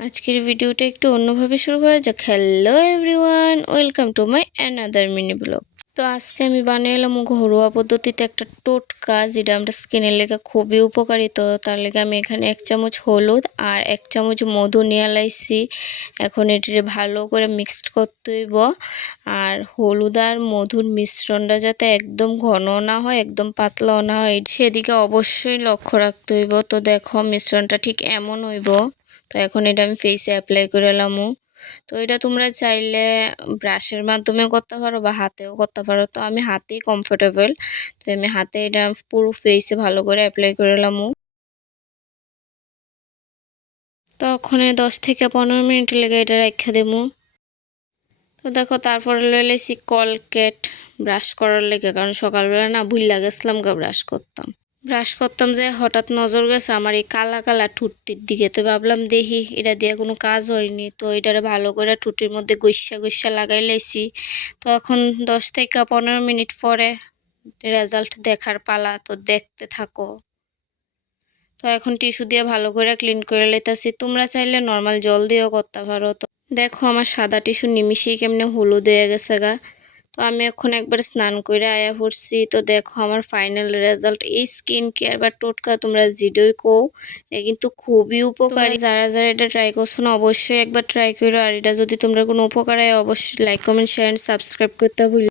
আজকের ভিডিওটা একটু অন্যভাবে শুরু করা যাক। Hello everyone, welcome to my another mini blog. তো আজকে আমি বানিয়ে এলাম ঘরোয়া পদ্ধতিতে একটা টোটকা, যেটা আমরা স্কিনের লেগে খুবই উপকারী। তো তার লেগে আমি এখানে 1 চামচ হলুদ আর 1 চামচ মধু নিয়ে লাইছি। এখন এটিকে ভালো করে মিক্সড করতে হইব। আর হলুদ আর মধুর মিশ্রণটা যাতে একদম ঘন না হয়, একদম পাতলাও না হয়, সেদিকে অবশ্যই লক্ষ্য রাখতে হইব। তো দেখো মিশ্রণটা ঠিক এমন হইব। তো এখন এটা আমি ফেসে অ্যাপ্লাই করে এলাম। তো এটা তোমরা চাইলে ব্রাশের মাধ্যমে করতে পারো বা হাতেও করতে পারো। তো আমি হাতেই কমফোর্টেবল, তো আমি হাতে এটা পুরো ফেসে ভালো করে অ্যাপ্লাই করে এলাম। তো ওখানে 10 থেকে 15 মিনিট লেগে এটা রেখে দেবো। তো দেখো তারপরে লইলেছি কলগেট ব্রাশ করার লেগে, কারণ সকালবেলা না ভুইল্লা গেছিলাম ব্রাশ করতাম যে হঠাৎ নজর গেছে আমার এই কালা কালা ঠুটটির দিকে। তো ভাবলাম দেখি এটা দিয়ে কোনো কাজ হয়নি, তো এটারে ভালো করে ঠুটির মধ্যে গৈসা লাগাই লাইছি। তো এখন 10 থেকে 15 মিনিট পরে রেজাল্ট দেখার পালা, তো দেখতে থাকো। তো এখন টিস্যু দিয়ে ভালো করে ক্লিন করে লইতাছি। তোমরা চাইলে নর্মাল জল দিয়েও করতে পারো। তো দেখো আমার সাদা টিস্যু নিমিশেই কেমনে হলুদ হয়ে গেছে গা। তো আমি এখন একবার স্নান করে আয়া পড়ছি। তো দেখো আমার ফাইনাল রেজাল্ট। এই স্কিন কেয়ার বা টোটকা তোমরা যেটাই কও, এটা কিন্তু খুবই উপকারী। যারা যারা এটা ট্রাই করছো না, অবশ্যই একবার ট্রাই করো। আর এটা যদি তোমরা কোনো উপকার হয়, অবশ্যই লাইক কমেন্ট শেয়ার সাবস্ক্রাইব করতে ভুলো।